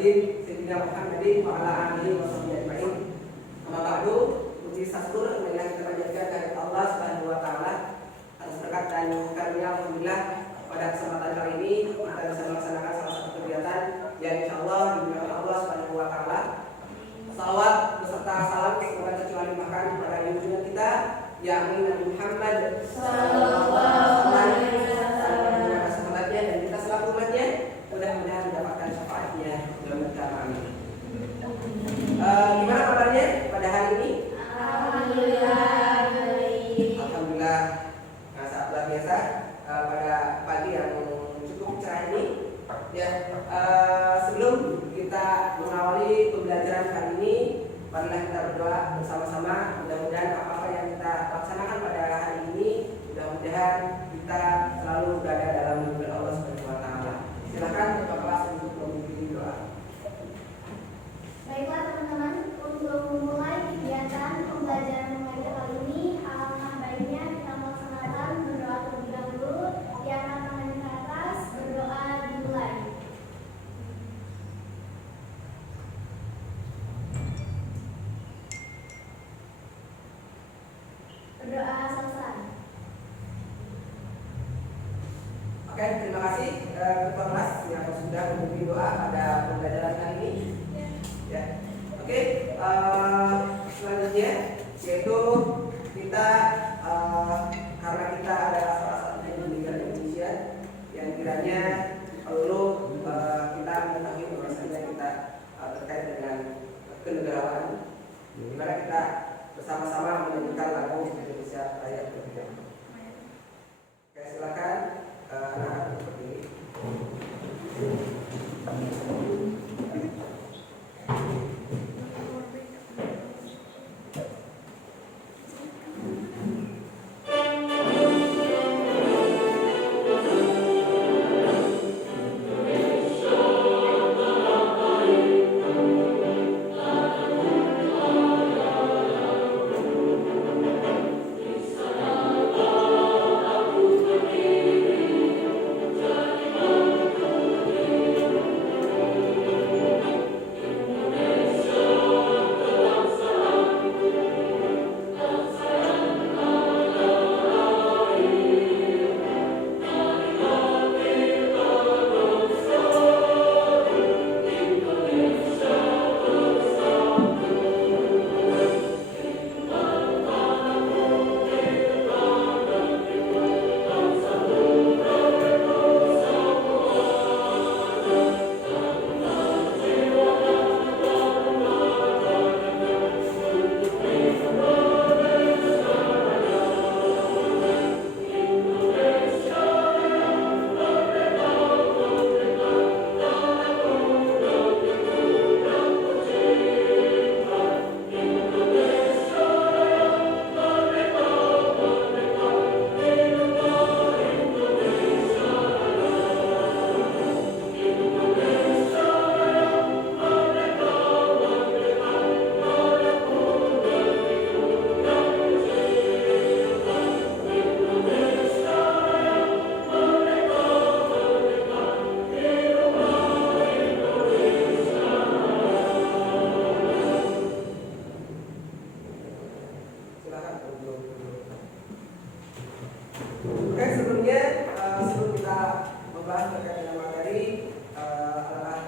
Muhammadin sayyidina Muhammadin wa ala alihi wa sahbihi ajma'in. Amma ba'du, puji syukur marilah kita panjatkan kehadirat Allah Subhanahu wa taala atas berkat dan karunia alhamdulillah pada kesempatan kali ini kita bisa melaksanakan salah satu kegiatan yang insyaallah dimuliakan Allah Subhanahu wa taala. Salawat beserta salam semoga tercurah limpahkan kepada junjungan kita yakni Nabi Muhammad sallallahu alaihi wasallam dan kita selaku umatnya mudah-mudahan mendapatkan syafaatnya dalam amin. Gimana kabarnya pada hari ini? Alhamdulillah sangat luar biasa pada pagi yang cukup cerah ini. Ya, sebelum kita mengawali pembelajaran kali ini, marilah kita berdoa bersama-sama. Mudah-mudahan apa-apa yang kita laksanakan pada hari ini, mudah-mudahan kita selalu berada dalam lindungan Allah Subhanahu wa taala. Silakan Bapak kelas untuk memimpin doa. Baiklah teman-teman, untuk memulai kegiatan pembelajaran mengajar kali ini, alangkah baiknya kita melaksanakan berdoa terlebih dahulu. Diangkat tangan ke atas, berdoa dimulai. Berdoa selesai. Oke, terima kasih Ketua kelas yang sudah memimpin doa pada pembelajaran kali ini. Ya, oke. Selanjutnya yaitu kita karena kita adalah salah satu negara Indonesia yang kiranya perlu kita mengetahui bahwasanya kita terkait dengan kenegaraan, di mana kita bersama-sama menyanyikan lagu Indonesia Raya terlebih dahulu. Oke, silakan anak-anak seperti ini. Oke, sebelum kita membahas terkait dengan materi, alangkah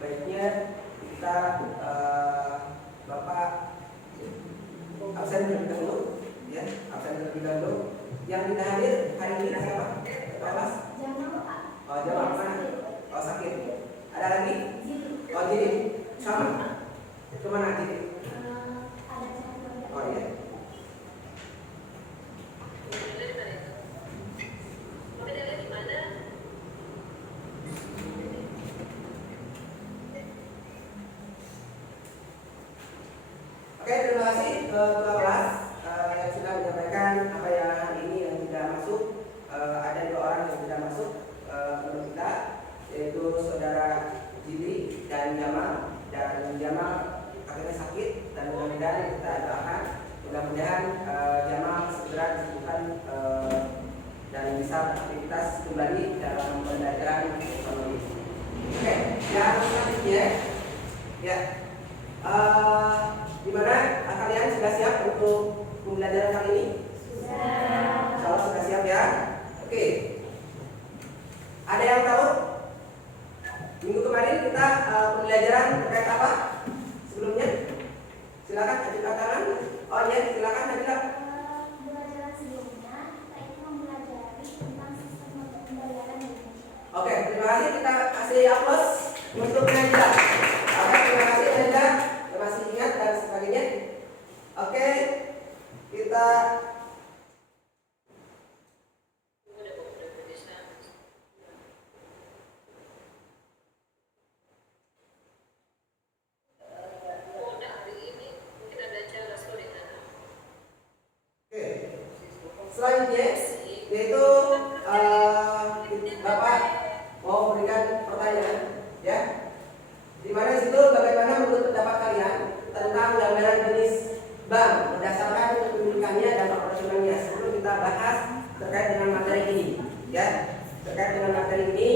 baiknya kita Bapak absen terlebih dahulu, ya, absen terlebih dahulu. Yang tidak hadir hari ini siapa? Kelas? Jamal, Pak. Oh, Jamal mana? Oh, sakit. Ada lagi? Oh, jadi sama. Kemana jadi? Ada satu. Oh iya. Oke, terima kasih Ketua kelas yang sudah menyampaikan apa yang hari ini yang tidak masuk. Ada 2 orang yang tidak masuk menurut kita, yaitu saudara Jili dan Jamal. Dan Jamal akhirnya sakit dan mudah-mudahan kita doakan mudah-mudahan Jamal segera disembuhkan dan bisa beraktivitas kembali dalam pembelajaran ekonomi. Oke, yang selanjutnya Ya. Gimana? Kalian sudah siap untuk pembelajaran kali ini? Sudah. Kalau sudah siap ya. Oke. Ada yang tahu? Minggu kemarin kita pembelajaran terkait apa? Sebelumnya? Silakan ajukan tangan. Oh iya, silakan Najla. Pembelajaran sebelumnya kita itu mempelajari tentang sistem pembayaran di Indonesia. Oke, terima kasih. Kita kasih aplaus untuk Najla. Oke, terima kasih Najla. Masih ingat dan sebagainya. Oke, kita selanjutnya yaitu Bapak mau memberikan pertanyaan, ya. Di mana di situ bagaimana menurut pendapat kalian tentang gambaran jenis bank berdasarkan kepemilikannya dan operasionalnya. Sebelum kita bahas terkait dengan materi ini, ya. Terkait dengan materi ini,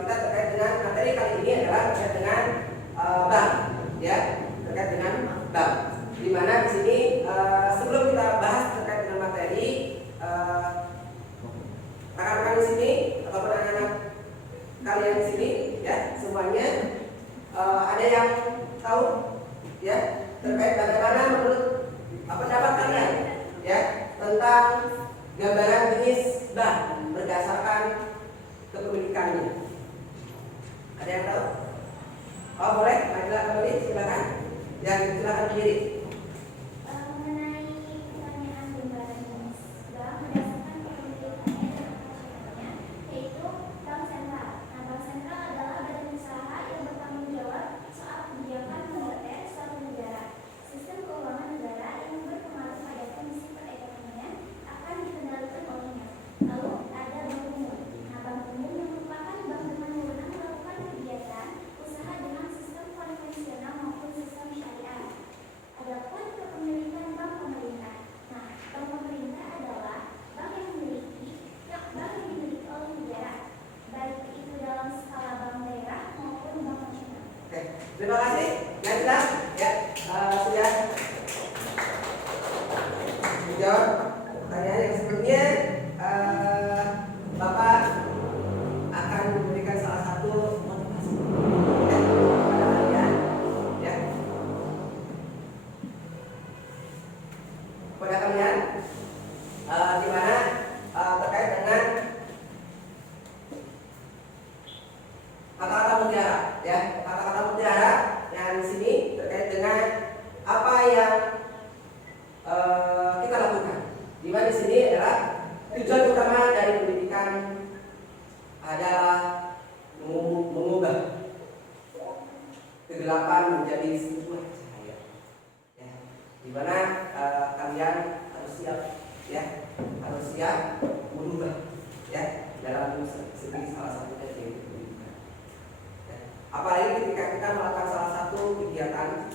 kita terkait dengan materi kali ini adalah terkait dengan bank, ya. Terkait dengan bank. Di mana di sini sebelum kita bahas terkait dengan materi, rekan-rekan di sini ataupun anak-anak kalian di sini, ya, semuanya ada yang tahu, ya, terkait bagaimana menurut pendapat kalian, ya, tentang gambaran jenis bank berdasarkan kepemilikannya. Ada yang tahu? Oh boleh, Najla kembali, silakan. Yang silakan berdiri. Mengenai pertanyaan gambaran jenis bank berdasarkan kepemilikannya dan operasionalnya, yaitu bank sentral. Nah, bank sentral adalah badan usaha yang bertanggung jawab soal kebijakan moneter suatu negara. Sistem keuangan negara yang berpengaruh pada kondisi perekonomian akan dikendalikan olehnya. Lalu ada bank umum. Nah, bank umum yang merupakan bank dengan wewenang melakukan kegiatan usaha dengan sistem konvensional maupun sistem syariah. Adapun kepemilikan bank pemerintah. Nah, bank pemerintah adalah bank yang dimiliki oleh negara, baik itu dalam skala bank daerah maupun bank nasional. Oke, terima kasih. Najla, ya, sudah menjawab pertanyaan yang sebelumnya. Bapak akan memberikan salah satu motivasi, ya, kepada kalian, ya, kepada kalian, di mana terkait dengan kata-kata mutiara, ya, kata-kata mutiara yang di sini terkait dengan apa yang kita lakukan. Di mana di sini adalah tujuan utama dari pendidikan adalah mengubah kegelapan menjadi sebuah cahaya, ya. Di mana kalian harus siap, ya, harus siap merubah, ya, dalam segi salah satu dari pendidikan. Ya. Apalagi ketika kita melakukan salah satu kegiatan,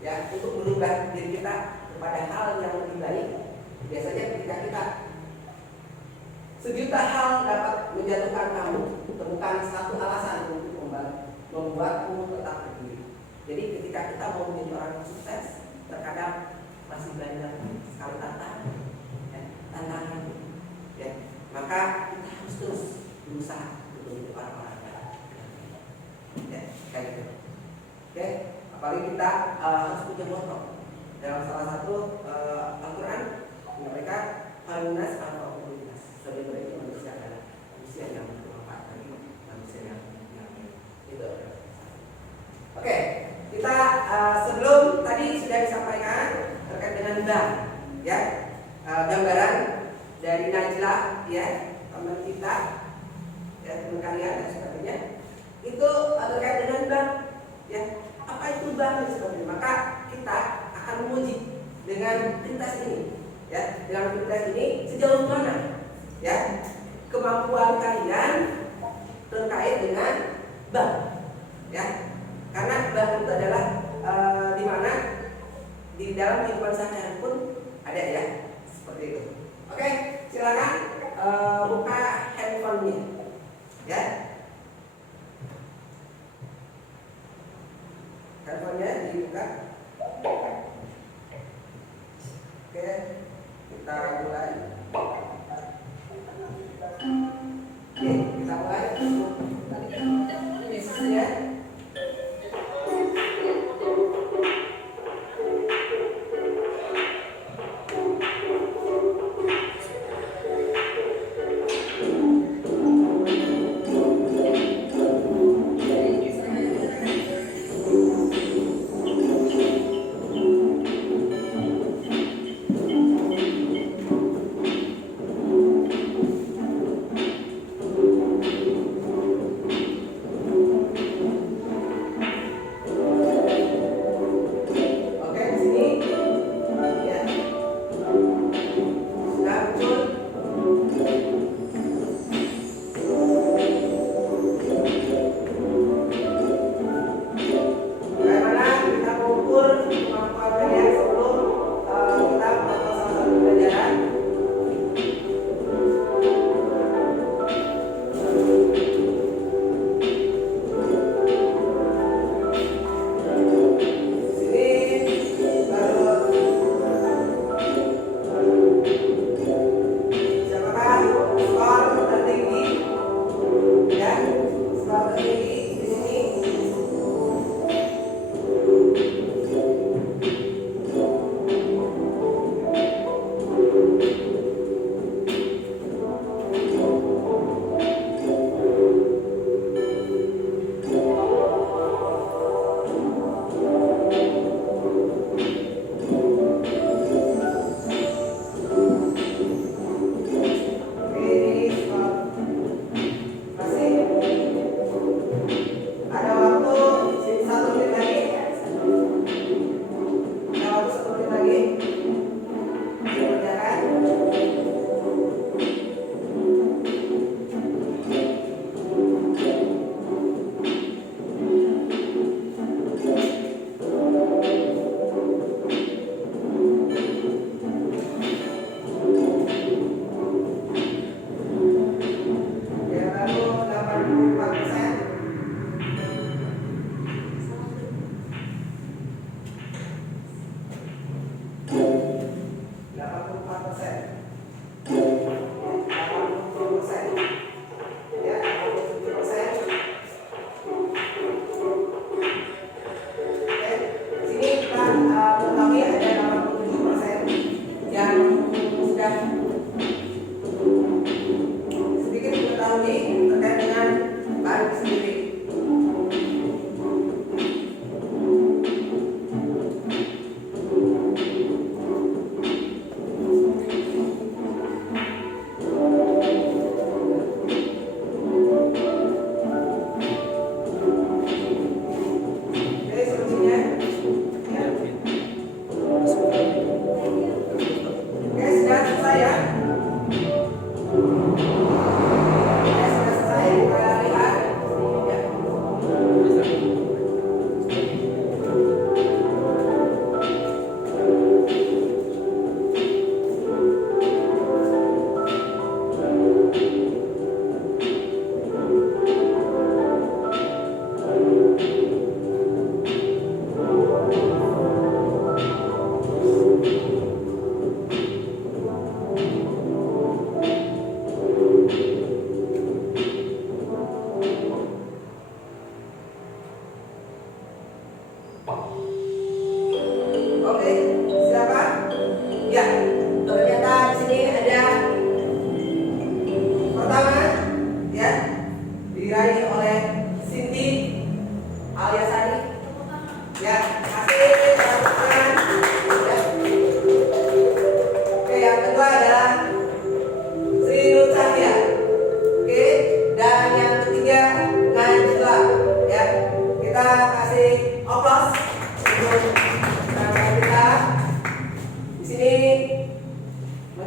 ya, untuk merubah diri kita kepada hal yang lebih baik. Biasanya ketika kita sejuta hal dapat menjatuhkan kamu, temukan satu alasan untuk membuatmu tetap berdiri. Jadi ketika kita mau menjadi orang yang sukses, terkadang masih banyak sekali tantangan, ya. Maka kita harus terus berusaha untuk menjadi orang-orang yang, ya, kayak gitu. Oke, apalagi kita harus punya moto dalam salah satu Al-Quran mereka halunas atau komunitas sebenarnya manusia adalah manusia yang bermanfaat bagi manusia yang itu. Oke, kita sebelum tadi sudah disampaikan terkait dengan bank, ya, gambaran dari Najla, ya, teman kita, ya, teman kalian dan sebagainya, itu terkait dengan bank, ya, apa itu bank dan sebagainya. Maka kita akan menguji dengan tes ini, ya, dengan tes ini sejauh mana, ya, kemampuan kalian terkait dengan bank, ya, karena bank itu adalah di mana di dalam kehidupan sehari-hari pun ada, ya, seperti itu. Oke, silakan buka handphonenya, ya. handphonenya dibuka. Oke, kita mulai. Oke, kita mulai. Ini sesungguhnya.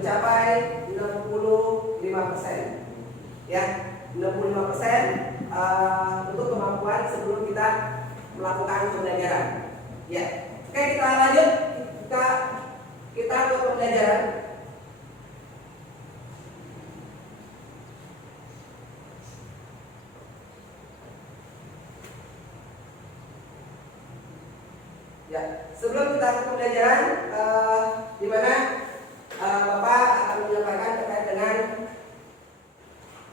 mencapai 65%. Ya, 65% untuk kemampuan sebelum kita melakukan pembelajaran. Ya. Oke, kita lanjut. Kita ke pembelajaran. Ya, sebelum kita ke pembelajaran, di mana Bapak akan menyampaikan terkait dengan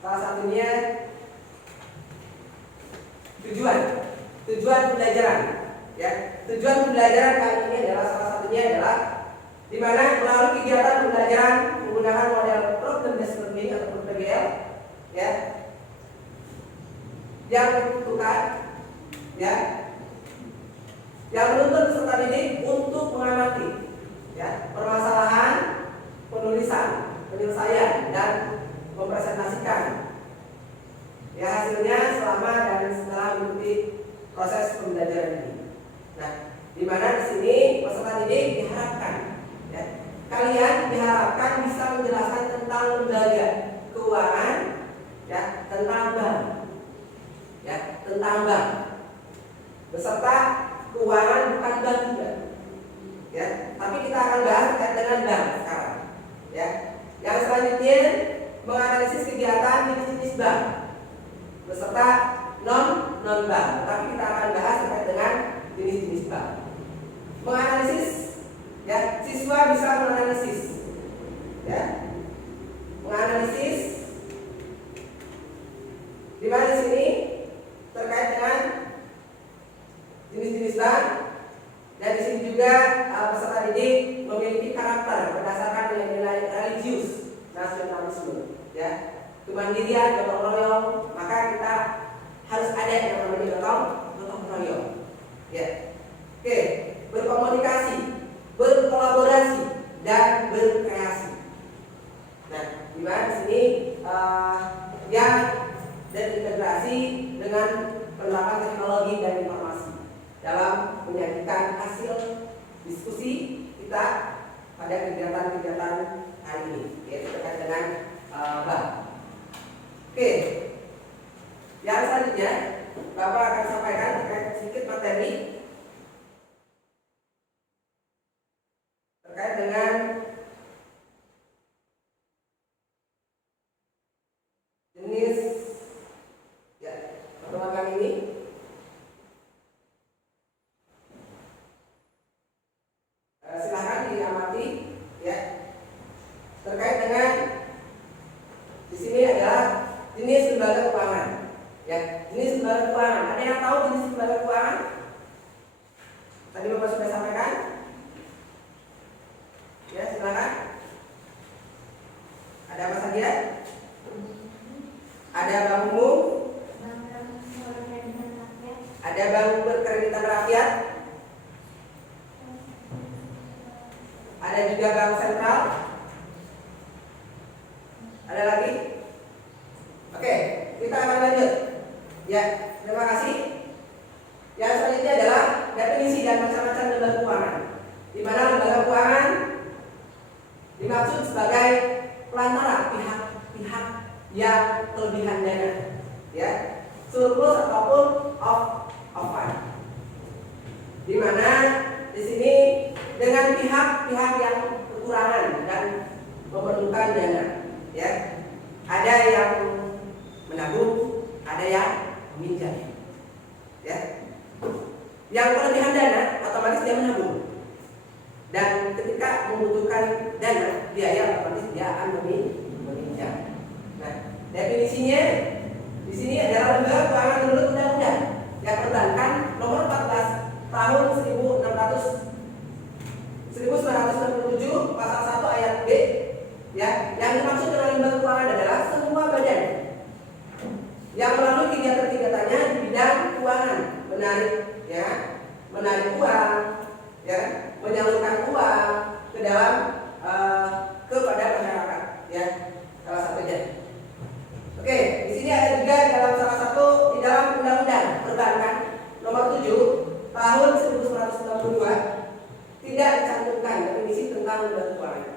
salah satunya tujuan pembelajaran. Ya, tujuan pembelajaran kali ini adalah salah satunya adalah di mana melalui kegiatan pembelajaran menggunakan model problem based learning atau PBL, ya, yang dibutuhkan, ya, yang menuntut peserta didik untuk mengamati, ya, permasalahan, penulisan, penyelesaian, dan mempresentasikan, ya, hasilnya selama dan setelah mengikuti proses pembelajaran ini. Nah, di mana di sini peserta didik diharapkan, ya, kalian diharapkan bisa menjelaskan tentang lembaga keuangan, ya, tentang bank, ya, tentang bank, beserta keuangan bukan bank juga, ya, tapi kita akan bahas terkait dengan bank sekarang, ya. Yang selanjutnya menganalisis kegiatan jenis-jenis bank beserta non bank, tapi kita akan bahas terkait dengan jenis-jenis bank. Menganalisis, ya, siswa bisa menganalisis, ya, menganalisis di mana di sini terkait dengan jenis-jenis bank, dan di sini juga peserta didik memiliki karakter berdasarkan nilai-nilai religius nasionalisme, ya, kemandirian, gotong royong. Maka kita harus ada yang namanya gotong royong, ya. Oke, berkomunikasi, berkolaborasi, dan berkreasi. Nah, di mana di sini yang dan integrasi dengan penerapan teknologi dan informasi dalam menyajikan hasil diskusi kita pada kegiatan-kegiatan hari ini, yaitu terkait dengan bank. Oke, yang selanjutnya Bapak akan sampaikan terkait sedikit materi terkait dengan jenis, ya, pertemuan kali ini. Silahkan diamati, ya, terkait dengan di sini adalah jenis lembaga keuangan, ya, jenis lembaga keuangan. Ada yang tahu jenis lembaga keuangan? Tadi Bapak sudah sampaikan, ya, silakan. Ada apa saja? Ada bank umum, ada bank berkreditan rakyat, ada juga bank sentral. Ada lagi? Oke, kita akan lanjut. Ya, terima kasih. Yang selanjutnya adalah definisi dan macam-macam lembaga keuangan. Di mana lembaga keuangan dimaksud sebagai pelantara pihak-pihak yang kelebihan dana, ya, surplus ataupun off fund. Di mana di sini dengan pihak-pihak yang kekurangan dan memerlukan dana, ya, ada yang menabung, ada yang meminjam, ya. Yang kelebihan dana otomatis dia menabung, dan ketika membutuhkan dana biaya otomatis dia akan meminjam. Nah, definisinya di sini adalah lembaga keuangan menurut undang-undang yang perbankan nomor 14 tahun 1967 pasal 1 ayat B, ya, yang dimaksud dengan lembaga keuangan adalah semua badan yang melalui kegiatan-kegiatannya di bidang keuangan, menarik uang, ya, menyalurkan uang ke dalam kepada masyarakat, ya, salah satunya. Oke, di sini ada juga dalam salah satu di dalam undang-undang perbankan nomor 7 tahun 1992 tidak dicantumkan definisi tentang lembaga keuangan.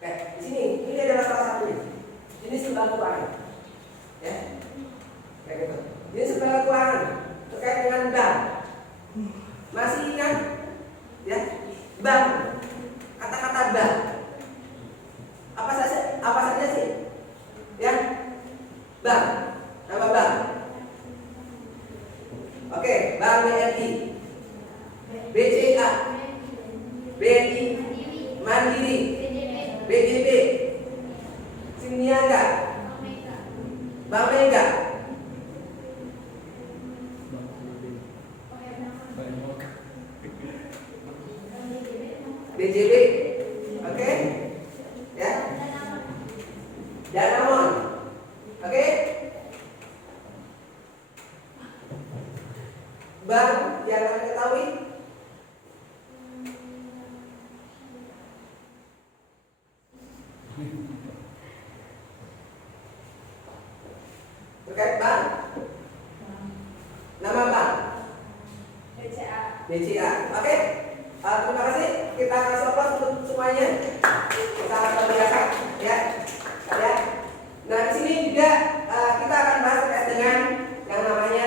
Oke, di sini ini adalah salah satunya jenis lembaga keuangan, ya, kayak gitu. Jenis lembaga keuangan terkait dengan bank. Masih ingat, ya, bank? Kata-kata bank apa saja sih? Ya, bank, nama bank. Oke, Bank BRI, BCA, BNI, Mandiri, BGB, Siniaga, Bank Mega, BJB, oke, ya, Danamon, oke, bank yang kalian ketahui, terkait bank, nama bank, BCA, oke. Terima kasih. Kita kasih aplaus untuk semuanya. Sangat luar biasa, ya, kalian. Nah, di sini juga kita akan bahas terkait dengan yang namanya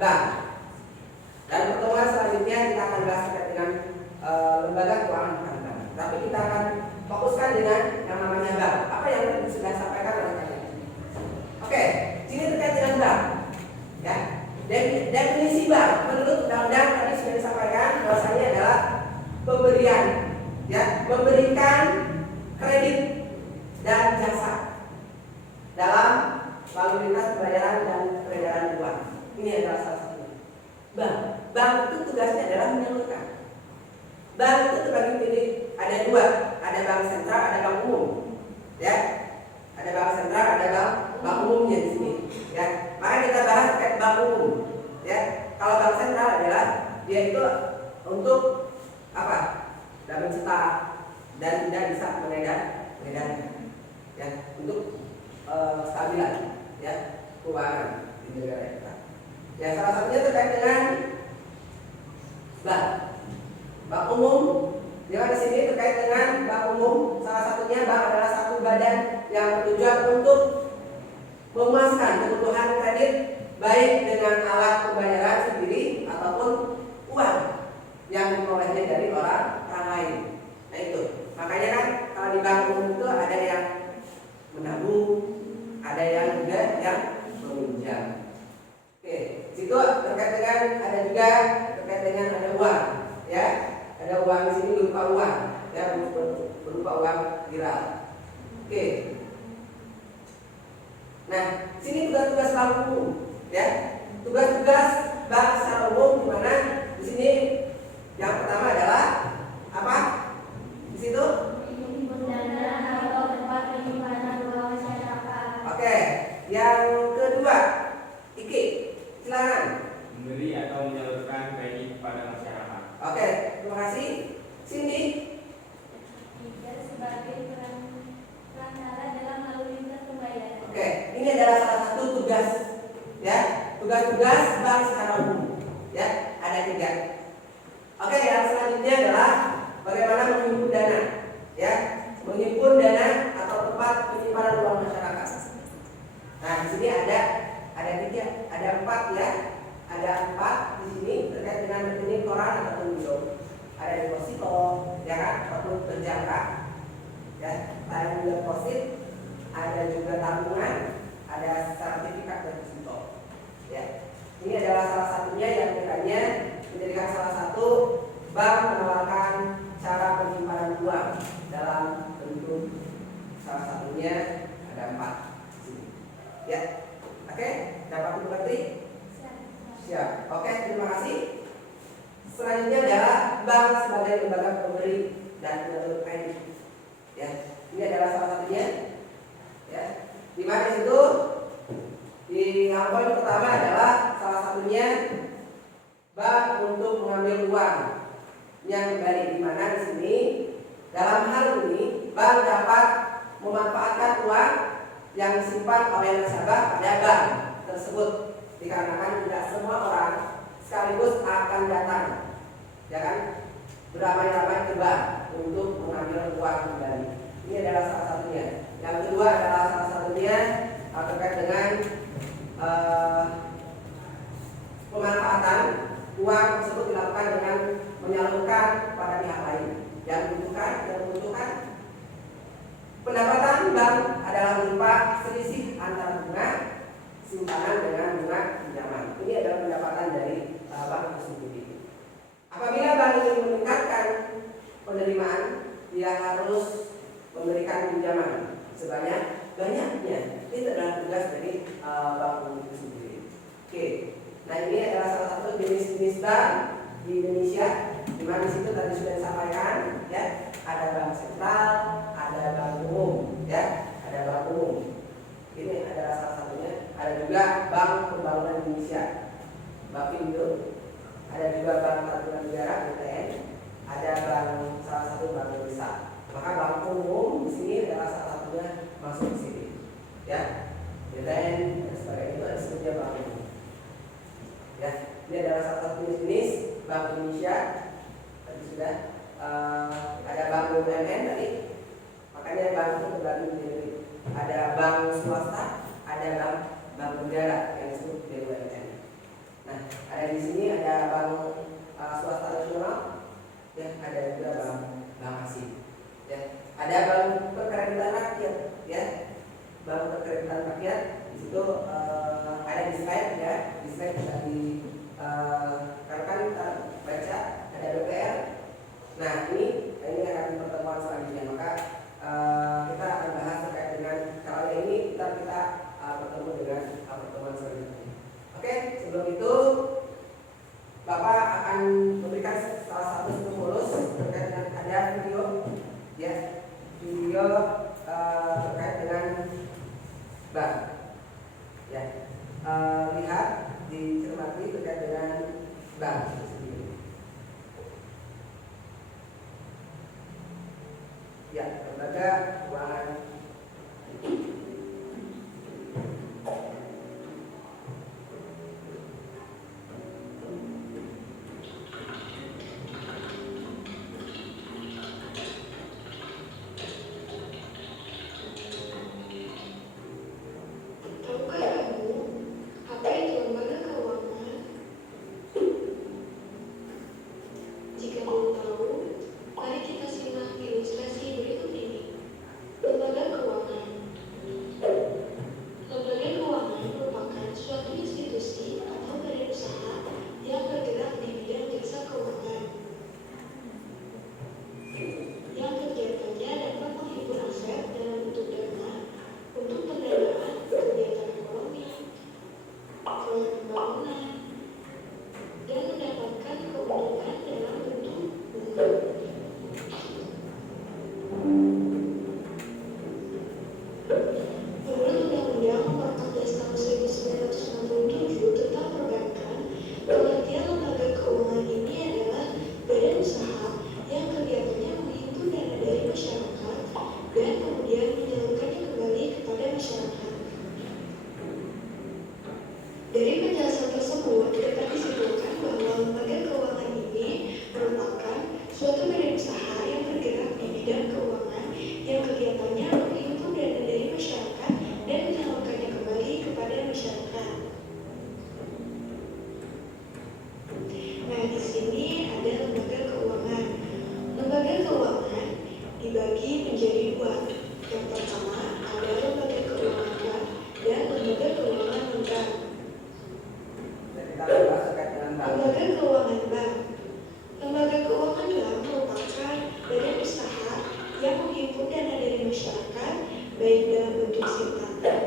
bank. Dan pertemuan selanjutnya kita akan bahas terkait dengan lembaga keuangan bukan bank. Tapi kita akan fokuskan dengan yang namanya bank. Apa yang sudah disampaikan oleh kalian? Oke, sini terkait dengan bank, ya. Definisi bank menurut undang-undang tadi sudah disampaikan bahwasanya adalah pemberian, ya, memberikan kredit dan jasa dalam lalu lintas pembayaran dan peredaran uang. Ini adalah salah satunya. Bank itu tugasnya adalah menyalurkan. Bank itu terbagi menjadi ada dua, ada bank sentral, ada bank umum, ya. Ada bank sentral, ada bank umumnya di sini, ya. Maka kita bahas terkait bank umum, ya. Kalau bank sentral adalah dia itu untuk apa? Dan mencetak dan tidak bisa mengedarkan, ya, untuk stabilan, ya, keuangan di negara kita. Ya, salah satunya terkait dengan bank umum. Yang di sini terkait dengan bank umum, salah satunya bank adalah satu badan yang bertujuan untuk memuaskan kebutuhan kredit baik dengan alat pembayaran sendiri ataupun uang yang diperolehnya dari orang lain. Nah itu, makanya kan kalau di bank umum itu ada yang menabung, ada yang juga yang meminjam. Oke, situ terkait dengan ada juga terkait dengan ada uang, ya. Ada uang di sini berupa uang, ya, berupa uang viral. Oke. Nah, sini tugas-tugas bank umum, ya. Tugas-tugas bank secara umum di mana di sini yang pertama adalah apa? Di situ? Oke. Yang kedua, Iki, silakan. Memberi atau menyalurkan kredit kepada masyarakat. Oke, terima kasih. Cindy. Sebagai perantara dalam lalu lintas pembayaran. Oke, ini adalah salah satu tugas, ya, tugas-tugas bank secara umum, ya, ada 3. Oke, yang selanjutnya adalah bagaimana menghimpun dana, ya, menghimpun dana atau tempat penyimpanan uang masyarakat. Nah, di sini ada 3, ada 4, ya, ada 4 di sini terkait dengan rekening koran ataupun bill. Ada deposito, ya kan, ataupun berjangka, ya, time deposit. Ada juga tabungan, ada sertifikat deposito. Ya, ini adalah salah satunya yang kiranya menjadikan salah satu bank menawarkan cara penyimpanan uang dalam bentuk salah satunya ada 4 di sini. Ya, oke, dapat dimengerti? Siap. Oke, terima kasih. Selanjutnya adalah bank sebagai lembaga pemberi dan penyalur kredit. Ya, ini adalah salah satunya. Ya, di mana itu di yang poin pertama adalah salah satunya bank untuk mengambil uang yang kembali, di mana di sini dalam hal ini bank dapat memanfaatkan uang yang disimpan oleh nasabah pada bank tersebut, dikarenakan tidak semua orang sekaligus akan datang, ya kan, beramai-ramai ke bank untuk mengambil uang kembali. Ini adalah salah satunya. Yang kedua adalah salah satunya terkait dengan pemanfaatan uang tersebut dilakukan dengan menyalurkan pada pihak lain yang membutuhkan. Pendapatan bank adalah berupa selisih antara bunga simpanan dengan bunga pinjaman. Ini adalah pendapatan dari bank itu sendiri. Apabila bank dia harus memberikan pinjaman sebanyak-banyaknya. Ini adalah tugas dari bank umum itu sendiri. Oke, nah ini adalah salah satu jenis-jenis bank di Indonesia, di mana di situ tadi sudah disampaikan, ya, ada bank sentral, ada bank umum, ya, ada bank umum. Ini adalah salah satunya. Ada juga Bank Pembangunan Indonesia, Bapindo, ada juga Bank Tabungan Negara (BTN), ada bank salah satu bank desa. Maka bank umum di sini adalah salah satunya masuk di sini, ya. BTN dan sebagainya itu disebutnya bank umum. Ya, ini adalah salah satu jenis Bank Indonesia. Tadi sudah ada Bank BUMN tadi. Makanya bank itu terbagi menjadi ada bank swasta, ada bank negara yang disebut BUMN. Nah, ada di sini ada bank swasta nasional, ya, ada juga bank asing, ya, ada bank perkreditan rakyat, ya, bank perkreditan rakyat. Di situ ada di slide, ya, di slide sudah rekan kita baca, ada BPR. Nah, ini akan pertemuan selanjutnya. Maka kita akan bahas terkait dengan kalau ini kita bertemu dengan pertemuan selanjutnya. Oke, sebelum itu Bapak akan memberikan salah satu stimulus terkait dengan ada video, ya, video terkait dengan bank, ya, lihat dicermati terkait dengan bank itu sendiri. Ya, lembaga keuangan. Tahukah kamu apa itu lembaga keuangan? Jika belum tahu, mari kita simak ilustrasi berikut ini. Lembaga keuangan. Lembaga keuangan merupakan suatu institusi atau badan usaha yang bergerak di bidang jasa keuangan, yang kegiatannya dapat menghimpun aset dalam bentuk dana untuk pendanaan kegiatan ekonomi, proyek pembangunan, dan mendapatkan keuntungan dalam bentuk bunga. Menurut Undang-Undang Nomor 14 Tahun 1967 tentang Perbankan, pengertian lembaga keuangan ini adalah badan usaha yang kegiatannya menghimpun dana dari masyarakat dan kemudian menyalurkannya kembali kepada masyarakat. Dari penjelasan tersebut dapat disimpulkan bahwa lembaga keuangan ini merupakan suatu badan usaha yang bergerak di bidang keuangan yang kegiatannya menghimpun dana dari masyarakat dan menyalurkannya kembali kepada masyarakat. Nah, di sini ada lembaga keuangan. Lembaga keuangan dibagi menjadi dua. Yang pertama ada lembaga keuangan bank dan lembaga keuangan non-bank. Dan kita akan bahas terkait dengan bank. Lembaga keuangan bank. Lembaga keuangan bank merupakan badan usaha yang menghimpun dana dari masyarakat baik dalam bentuk simpanan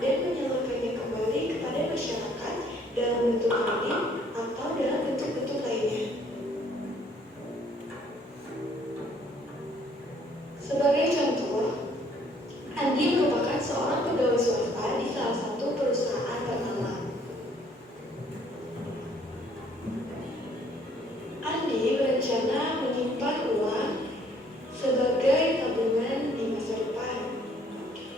dan menyalurkannya kembali kepada masyarakat dalam bentuk kredit atau dalam bentuk-bentuk lainnya. Sebagai contoh, Andi merupakan seorang pegawai swasta di salah satu perusahaan ternama. Andi berencana menyimpan uang sebagai tabungan di masa depan.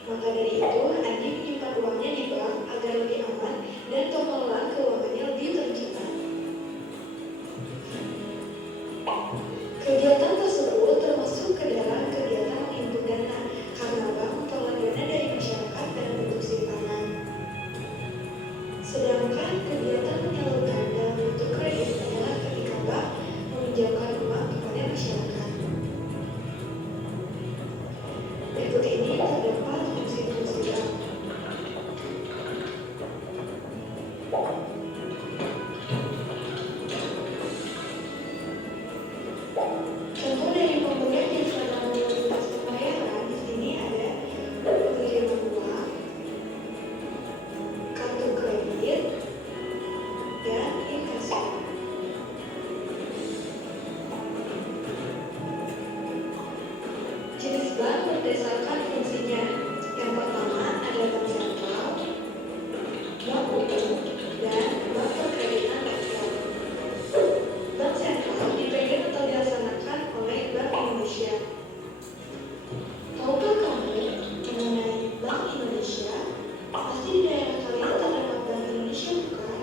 Maka dari itu, Andi menyimpan uangnya di bank agar lebih aman dan pengelolaan keuangannya lebih terencana. Kegiatan tersebut termasuk ke dalam kegiatan menghimpun dana karena bank memperoleh dana dari masyarakat dalam bentuk simpanan. Sedangkan kegiatan menyalurkan dalam bentuk kredit adalah ketika bank meminjamkan uang kepada masyarakat. Berikut ini terdapat fungsi-fungsi bank. berdasarkan fungsinya. Yang pertama ada bank sentral, bank umum, dan bank perkreditan rakyat. Bank sentral dipegang atau dilaksanakan oleh Bank Indonesia. Tahukah kamu mengenai Bank Indonesia? Pasti di daerah kalian terdapat Bank Indonesia, bukan?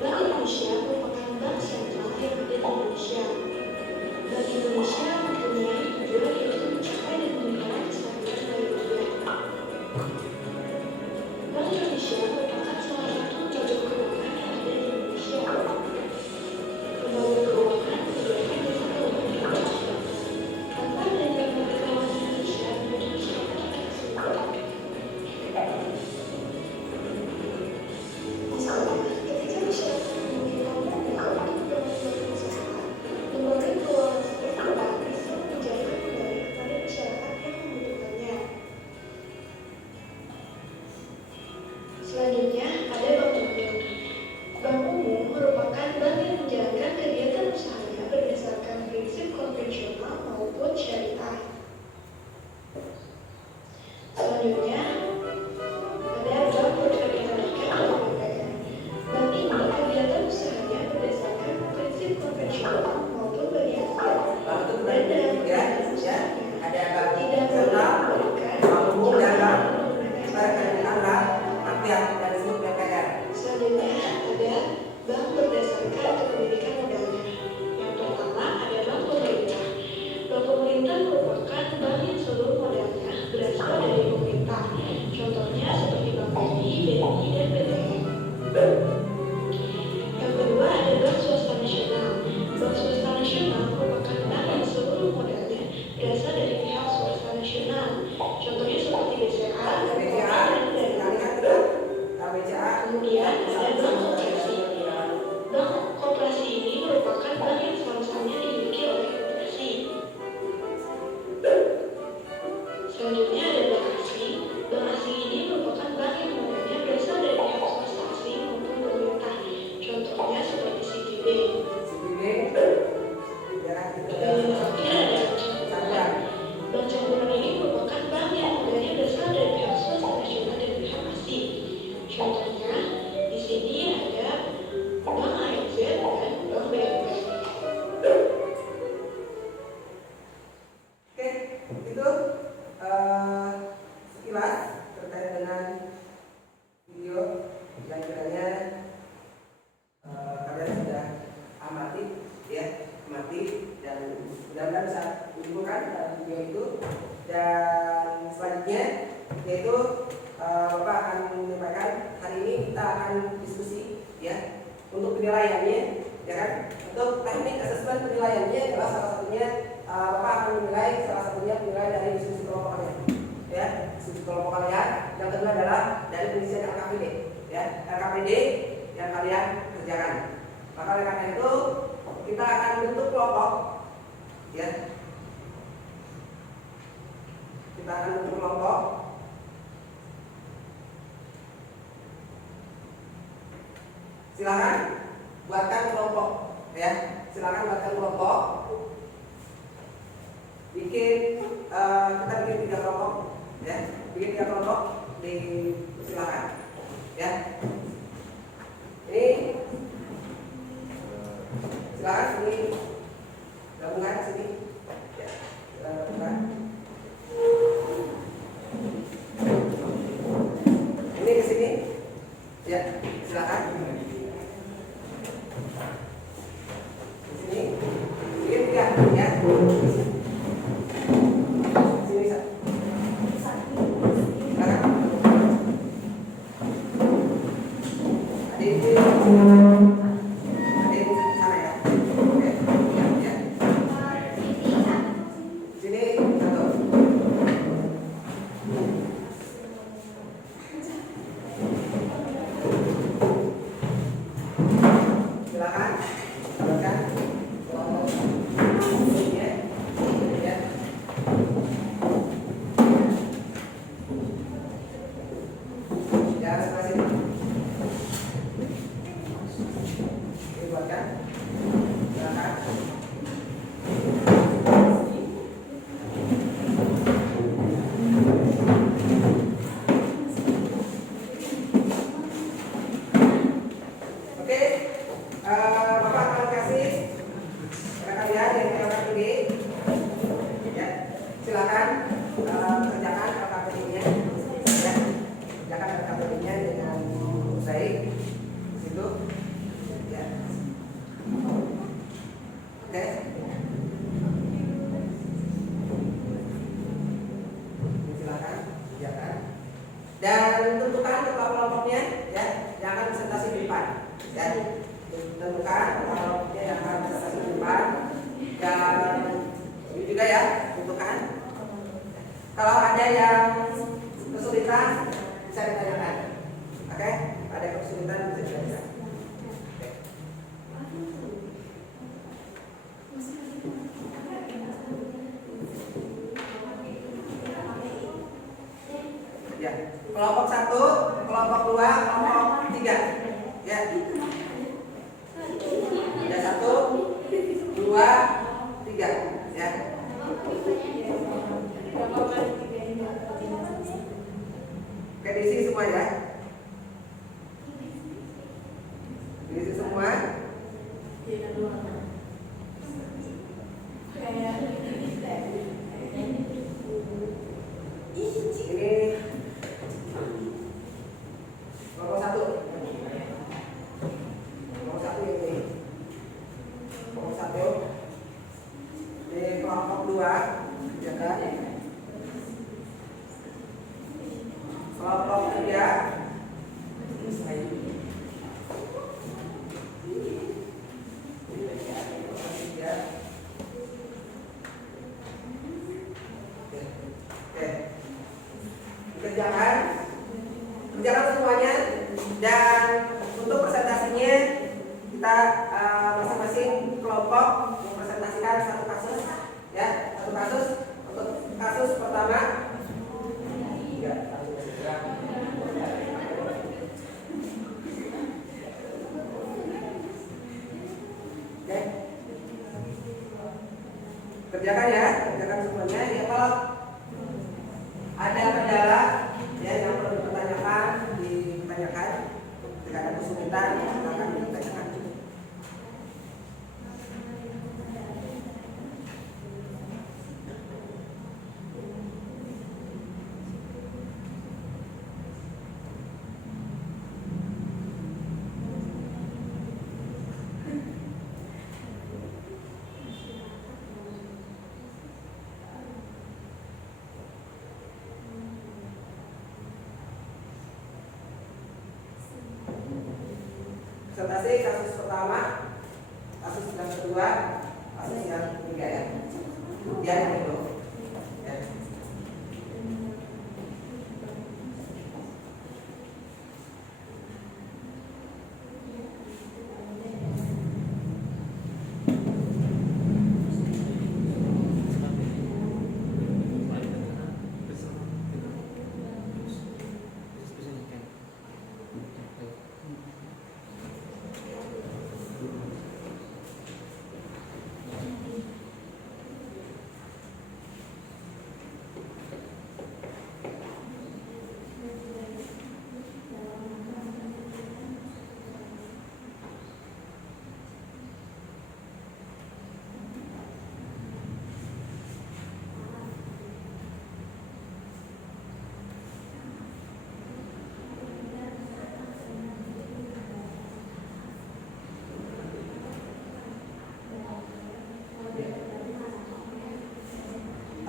Bank Indonesia merupakan bank sentral yang ada di Indonesia. Bank Indonesia mempunyai tujuan yaitu mencapai dan memelihara kestabilan nilai rupiah. Bank Indonesia merupakan salah satu lembaga keuangan yang ada di Indonesia. Lembaga keuangan menyediakan jasa keuangan yang masyarakat. Tanpa adanya lembaga keuangan Indonesia menjadi masyarakat akan kesulitan. Misalnya, ketika masyarakat memiliki modal untuk berbagai usaha, lembaga keuangan seperti bank bisa menjaga modal kepada masyarakat yang membutuhkannya. Selanjutnya, ada bank umum. Bank umum merupakan bank yang menjalankan kegiatan usahanya berdasarkan prinsip konvensional maupun syariah. Selanjutnya, ada bank perkreditan rakyat atau BPR. Bank ini kegiatan usahanya berdasarkan prinsip konvensional maupun bagi hasil. Bank itu Dan dalam berbagi ya, kegiatan usahanya ada bank tidak boleh sentral, memberikan bank umum, dan bank jasa perkreditan rakyat dan disebut BPR. Selanjutnya ada bank berdasarkan kepemilikan modalnya. Yang pertama ada bank pemerintah. Bank pemerintah merupakan bank yang seluruh modalnya berasal dari pemerintah. Contohnya seperti Bank BNI, BNI, dan BTN. Yang kedua ada bank swasta nasional. Bank swasta nasional merupakan bank yang seluruh modalnya berasal dari pihak swasta nasional. Contohnya seperti BCA, BCA, dan BNI. kami kan kita BCA. Kemudian ada bank koperasi. Bank koperasi ini merupakan bank yang saham-sahamnya dimiliki oleh koperasi. Selanjutnya ada bank asing. Bank asing ini merupakan bank yang modalnya berasal dari pihak swasta asing maupun pemerintah. Contohnya seperti Citibank. Citibank, ya kan kita Dan yang terakhir ada bank campuran. Campuran. Bank campuran ini merupakan bank yang modalnya berasal dari pihak swasta nasional dan pihak asing. Contohnya di sini ada Bank ANZ dan Bank BNP. Oke, itu sekilas terkait dengan video yang kiranya kalian sudah amati, ya, amati dan mudah-mudahan bisa menyimpulkan dalam video itu. Dan selanjutnya yaitu Bapak akan menyampaikan hari ini kita akan diskusi, ya, untuk penilaiannya, ya kan, untuk teknik asesmen penilaiannya adalah salah satunya Bapak akan menilai salah satunya penilaian dari diskusi kelompok kalian, ya, diskusi kelompok kalian. Yang kedua adalah dari pengisian LKPD, ya, LKPD yang kalian kerjakan. Maka oleh karena itu kita akan bentuk kelompok, ya, kita akan bentuk kelompok. Silakan buatkan kelompok, ya, silakan buatkan kelompok. Kita bikin 3 kelompok, ya, bikin 3 kelompok, silakan, ya. Ini silakan sini gabungkan sini, ya, gabungkan. Ini ke sini, ya, silakan. Di sini, bikin 3, ya. ada yang kesulitan bisa ditanyakan. Oke? Ada yang kesulitan bisa ditanyakan. Ya, kelompok 1, kelompok 2, kelompok 3. Ya. Ada 1, 2, 3. Ya. Oke, diisi semua ya. Diisi semua. Ini kelompok 1. Kelompok 1 ini. Kelompok 1. Ini kelompok 2. Ya kan? Kelompok 3. Kerjakan semuanya, dan untuk presentasinya kita masing-masing kelompok mempresentasikan satu kasus, ya, satu kasus. Untuk kasus pertama, oke, kerjakan ya, kerjakan semuanya. Ya, kalau ada kendala ya yang perlu ditanyakan, ditanyakan. Jika ada kesulitan, silakan ditanyakan. Presentasi kasus pertama, kasus yang kedua, kasus yang ketiga ya. Ya, yang itu. Ya.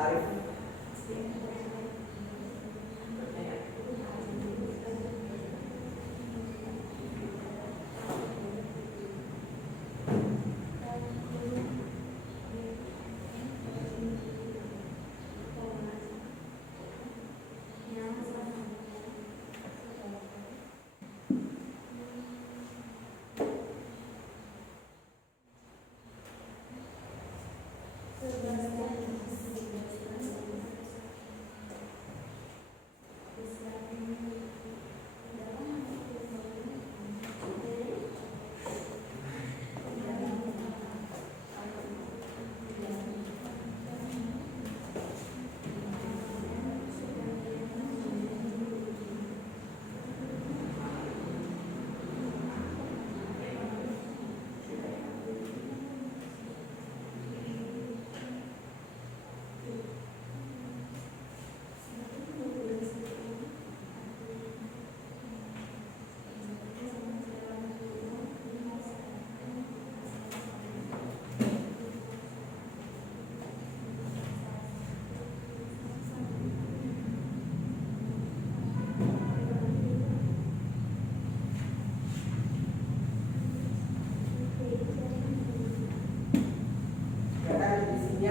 Tarif.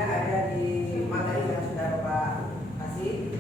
Ada di materi yang sudah Bapak kasih.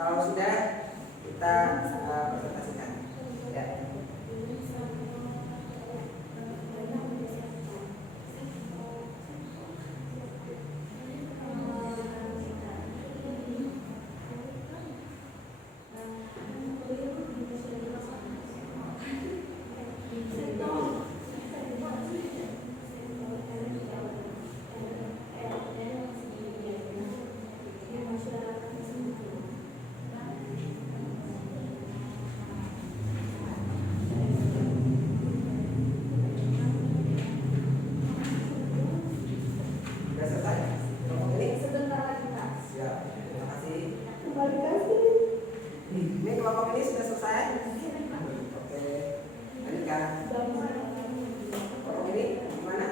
Kalau sudah kita presentasikan. Ya. Sudah selesai? Kelompok ini? Sebentar lagi, Pak. Siap. Terima kasih. Terima kasih. Ini kelompok ini sudah selesai? Oke. Lanjutkan. Kelompok ini gimana?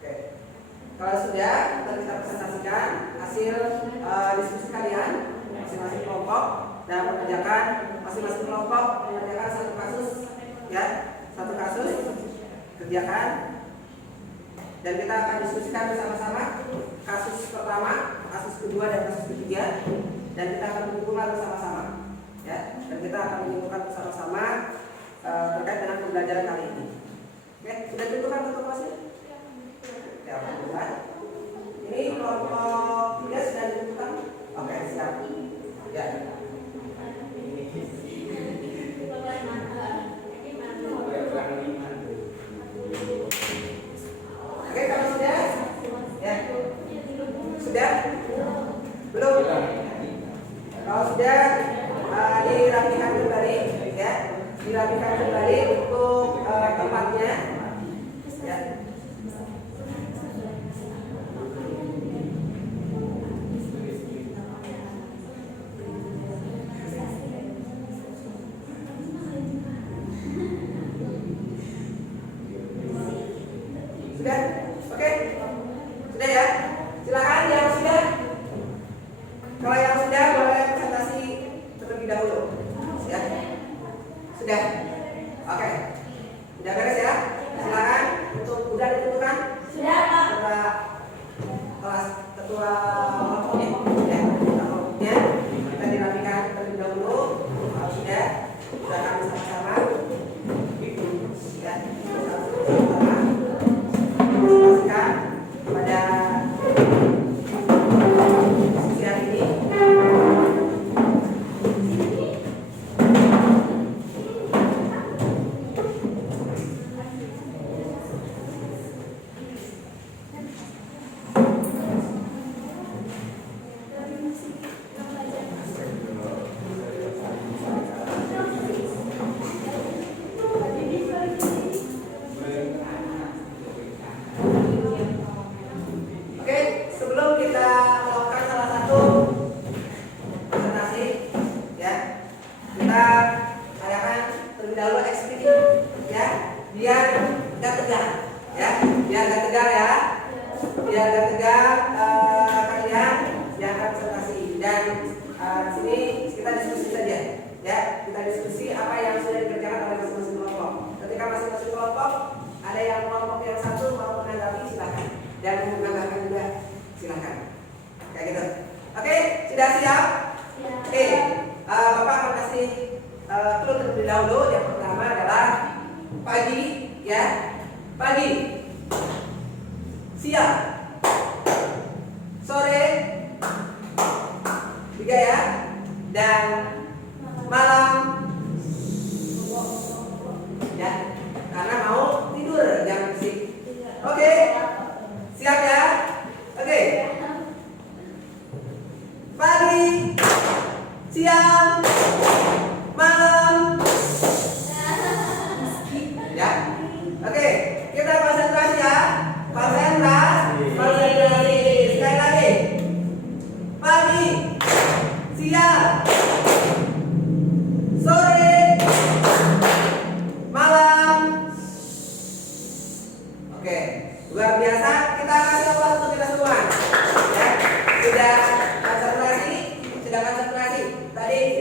Oke. Kalau sudah, nanti kita presentasikan hasil diskusi kalian masing-masing kelompok dan mengerjakan masing-masing kelompok mengerjakan satu kasus, ya, satu kasus kerjakan. Dan kita akan diskusikan bersama-sama kasus pertama, kasus kedua, dan kasus ketiga. Dan kita akan menyimpulkan bersama-sama, ya. Dan kita akan menyimpulkan bersama-sama terkait dengan pembelajaran kali ini. Oke, sudah ditentukan bentuk kelasnya? Ya, alhamdulillah. Ini kelompok 3 sudah ditentukan? Oke, siap. Ya. Oke, kalau sudah, ya, sudah, belum. Kalau sudah dirapikan kembali, ya, dirapikan kembali untuk tempatnya, ya. Sudah, oke, sudah ya. Silakan yang sudah. Kalau yang sudah boleh presentasi terlebih dahulu, ya. Sudah, oke, sudah beres ya. Silakan untuk udah ditentukan. Sudah, Pak. Ketua kelompoknya, ya, kelompoknya kita dirapikan terlebih dahulu. Kalau sudah kami sama-sama, ya, sama-sama presentasikan pada siang ini. Oke, sebelum kita melakukan salah satu presentasi, ya, kita adakan terlebih dahulu eksplisit, ya, biar nggak tegang, ya, biar nggak tegang ya, biar nggak tegang kalian yang akan presentasi. Dan di sini kita diskusi saja, ya, kita diskusi apa yang sudah dikerjakan oleh masing-masing kelompok. Ketika masing-masing kelompok ada yang kelompok yang satu mau menanggapi, silakan. Dan menambahkan juga silakan. Kayak gitu. Oke, sudah siap? Oke, Bapak akan kasih clue terlebih dahulu. Yang pertama adalah pagi, ya. Pagi, siang, sore, 3 ya, dan malam, ya. Karena mau tidur, jangan berisik. Oke. Siap ya? Oke. Pagi, siang, malam. Ya. Oke, kita konsentrasi ya. Konsentrasi. Sekali lagi. Pagi, siang, sore, malam. Oke. Luar biasa, kita kasih aplaus untuk kita semua. Ya, sudah konsentrasi. Tadi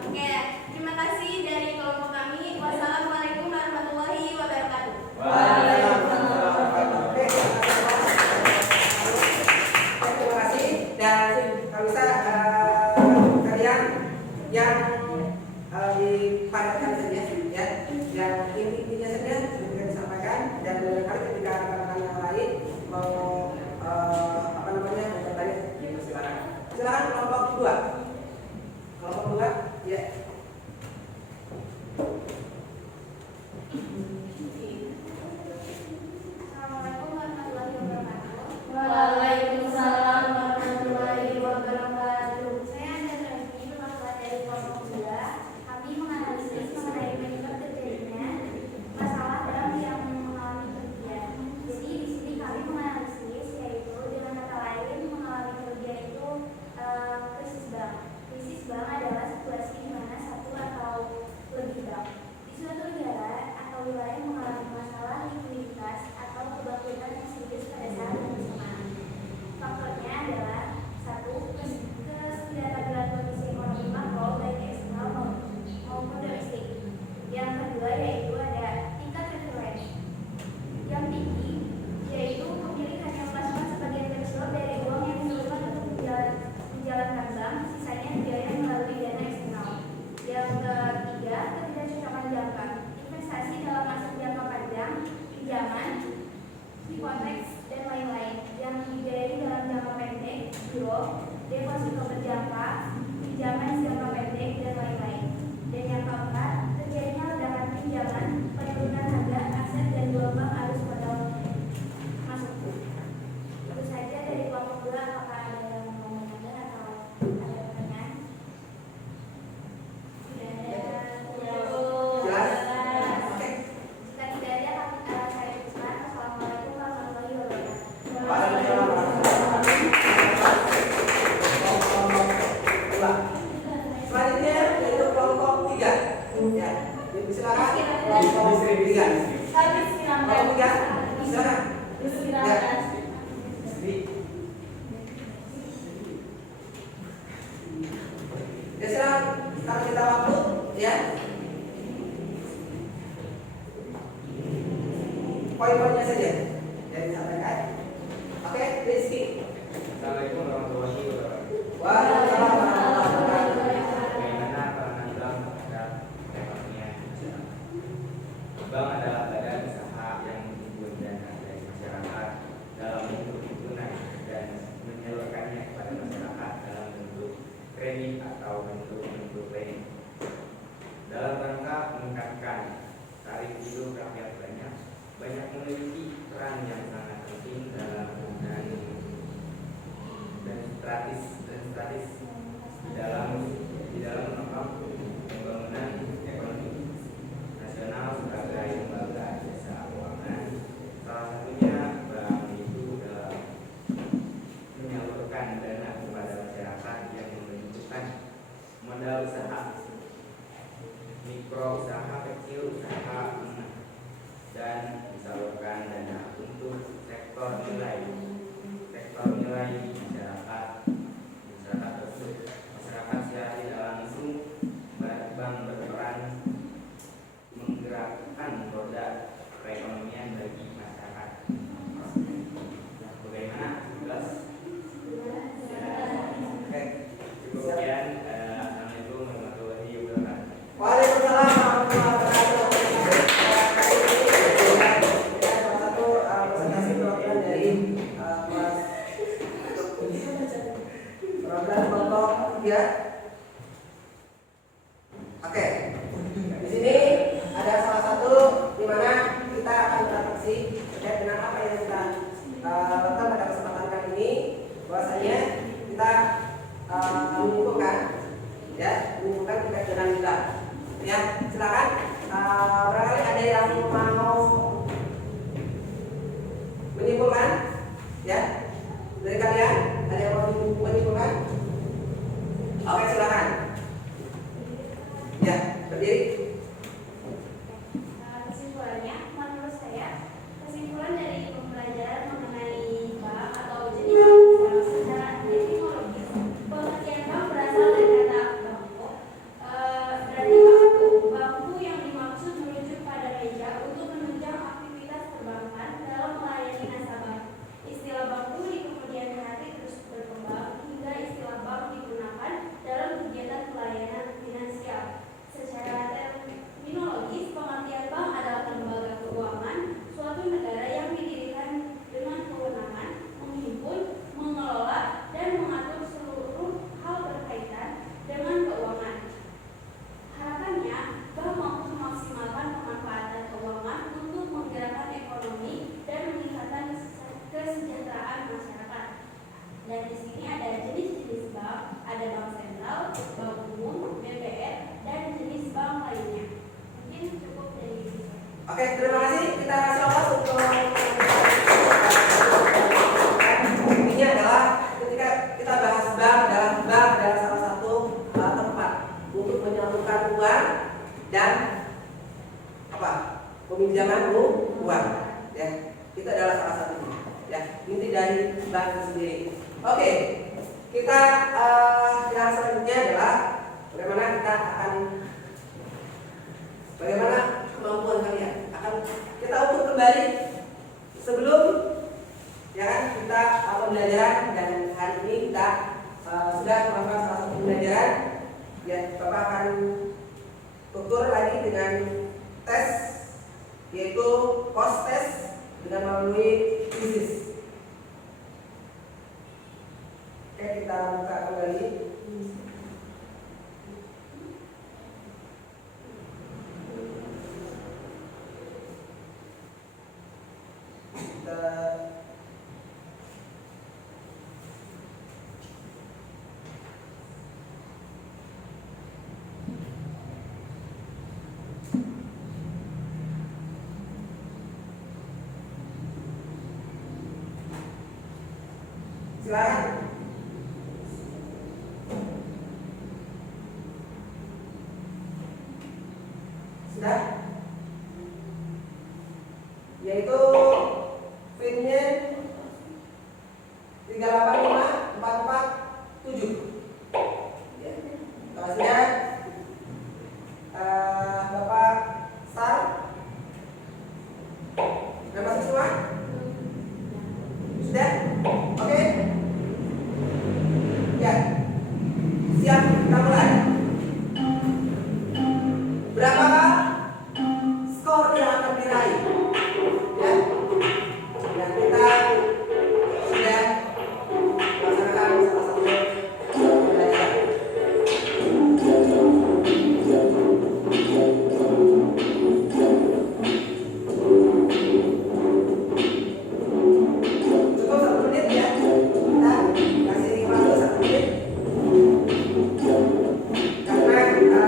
Oke, terima kasih dari kelompok kami. Wassalamualaikum warahmatullahi wabarakatuh. Oke, terima kasih dan kalau bisa kalian yang dipadatkan saja ya, yang intinya saja sudah disampaikan dan barangkali ketika rekan-rekan yang lain mau bertanya, silakan kelompok 2 ya. Assalamualaikum warahmatullahi wabarakatuh. Waalaikumsalam warahmatullahi wabarakatuh. Saya Anda Raffi, perwakilan dari kelompok 2. Kami menganalisis mengenai penyebab terjadinya masalah bank yang mengalami kerugian. Jadi di sini kami menganalisis, yaitu dengan kata lain mengalami kerugian itu krisis bank. Krisis bank adalah situasi di mana satu atau lebih bank di suatu negara atau wilayah mengalami masalah likuiditas atau kebangkrutan yang serius pada saat yang bersamaan. Faktornya adalah satu, ketidakstabilan kondisi ekonomi makro baik eksternal maupun domestik. Yang kedua yaitu ada tingkat referensi yang tinggi, yaitu pemilik hanya memasukkan sebagian kecil dari uang yang diperlukan untuk menjalankan bank, sisanya biaya melalui dana eksternal. Yang ketiga, ketidakcocokan jangka, investasi dalam masa jangka panjang, pinjaman, hipoteks, dan lain-lain yang dibiayai dalam jangka pendek, giro, deposito berjangka, pinjaman jangka pendek, dan lain-lain. Dan yang keempat, terjadinya ledakan pinjaman, penurunan harga aset dan gelombang arus modal masuk. Itu saja dari kelompok 2. Apakah ada yang mau menambah atau ada pertanyaan? Tidak ada. Jelas? Oke. Jika tidak ada, saya tuliskan. Assalamualaikum warahmatullahi wabarakatuh. Waalaikumsalam warahmatullahi wabarakatuh. Selanjutnya yaitu kelompok 3 ya. Silakan kelompok 3. Habis Kelompok 3 silakan. Ya. Ya silakan, kalau kita waktu ya. Poin-poinnya saja yang disampaikan. Oke, Rizky. Assalamualaikum warahmatullahi wabarakatuh. Waalaikumsalam warahmatullahi wabarakatuh. Bagaimana peranan bank terhadap perekonomian masyarakat? Bank adalah badan usaha yang menghimpun dana dari masyarakat dalam bentuk himpunan dan menyalurkannya kepada masyarakat dalam bentuk kredit atau bentuk lending. Dalam rangka meningkatkan tarif hidup rakyat banyak memiliki peran yang sangat penting dalam dan strategis di dalam menopang pembangunan ekonomi nasional sebagai lembaga jasa keuangan. Salah satunya bank itu dalam menyalurkan dana kepada masyarakat yang membutuhkan modal usaha, mikro usaha kecil, usaha menengah, dan disalurkan dana untuk sektor nilai masyarakat tersebut. Masyarakat secara tidak langsung bank berperan menggerakkan roda perekonomian bagi masyarakat. Bagaimana? Jelas? Oke. Cukup sekian. Assalamualaikum warahmatullahi wabarakatuh. Waalaikumsalam warahmatullahi wabarakatuh. Salah satu presentasi perwakilan dari program kelompok 3. Oke. Di sini ada salah satu di mana kita akan berinteraksi terkait dengan apa yang kita lakukan pada kesempatan kali ini. Bahwasanya kita menyimpulkan terkait dengan kita. Ya, silakan. Barangkali ada yang mau menyimpulkan, ya, dari kalian ada yang mau menyimpulkan? Oke, silakan. Ya, berdiri. Kesimpulannya, menurut saya, kesimpulan dari pembelajaran mengenai bank atau jenis bank secara etimologis, pengertian bank berasal dari kata bangko, Oke, terima kasih. Kita silakan untuk intinya adalah ketika kita bahas bank adalah salah satu tempat untuk menyalurkan uang dan apa? Peminjaman uang. Ya, itu adalah salah satunya. Ya, inti dari bank itu sendiri. Oke, kita yang selanjutnya adalah bagaimana kemampuan kalian akan kita ukur kembali sebelum ya kan kita pembelajaran, dan hari ini kita sudah melakukan salah satu pembelajaran. Ya, Bapak akan ukur lagi dengan tes, yaitu post test dengan melalui quiz. Oke, kita buka kembali. Silakan. Sudah? Yaitu pinnya 385447. Ya. Kelasnya Bapak Star. Sudah masuk semua? Sudah? Oke? Ya. Siap, kita mulai. Berapakah skor yang akan diraih? Ya. Dan kita sudah melaksanakan salah satu pembelajaran. Cukup 1 menit ya. Kita kasih waktu 1 menit. Karena sedang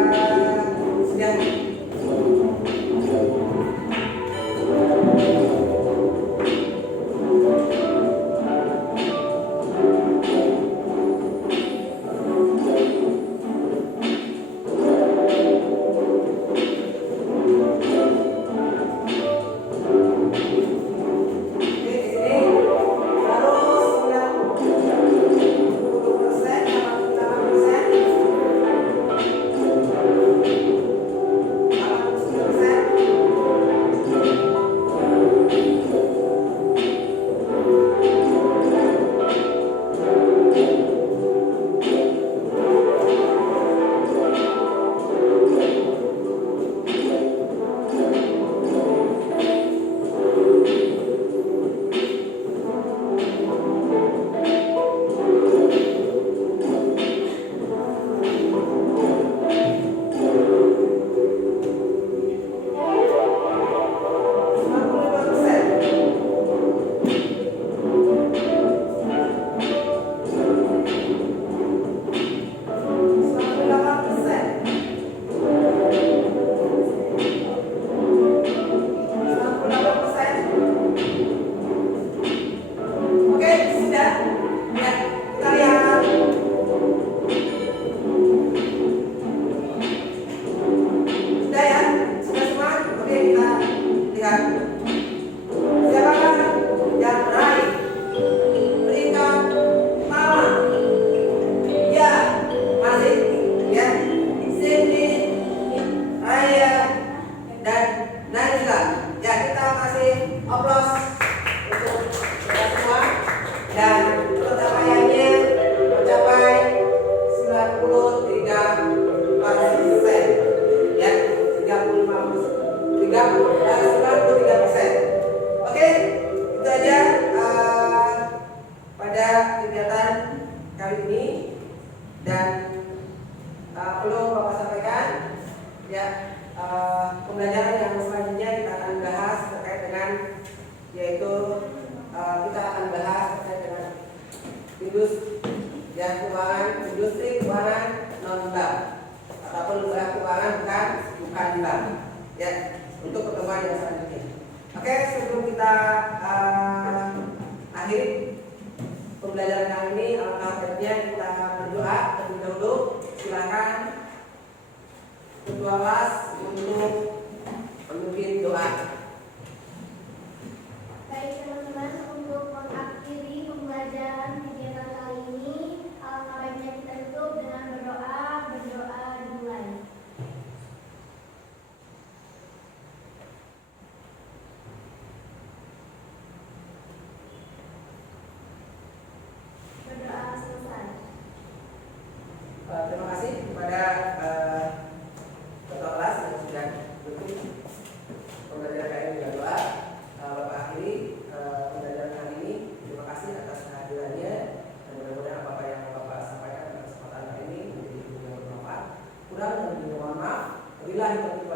industri keuangan non bank ataupun lembaga keuangan bukan bank. Ya, untuk pertemuan yang selanjutnya. Oke, sebelum kita akhiri pembelajaran kali ini, alangkah baiknya kita berdoa terlebih dahulu. Silakan ketua kelas untuk memimpin doa. Baik teman-teman, untuk mengakhiri pembelajaran kegiatan kali ini, alangkah baiknya kita tutup dengan berdoa dimulai. Berdoa selesai. Terima kasih kepada ketua kelas yang sudah duduk pembelajaran kali ini dengan doa. Bapak akhiri pembelajaran kali ini. Terima kasih atas kehadirannya dan mudah-mudahan apa yang Bapak sampaikan pada kesempatan kali ini menjadi ilmu yang bermanfaat. Kurang dan lebih mohon maaf. Wabillahi taufiq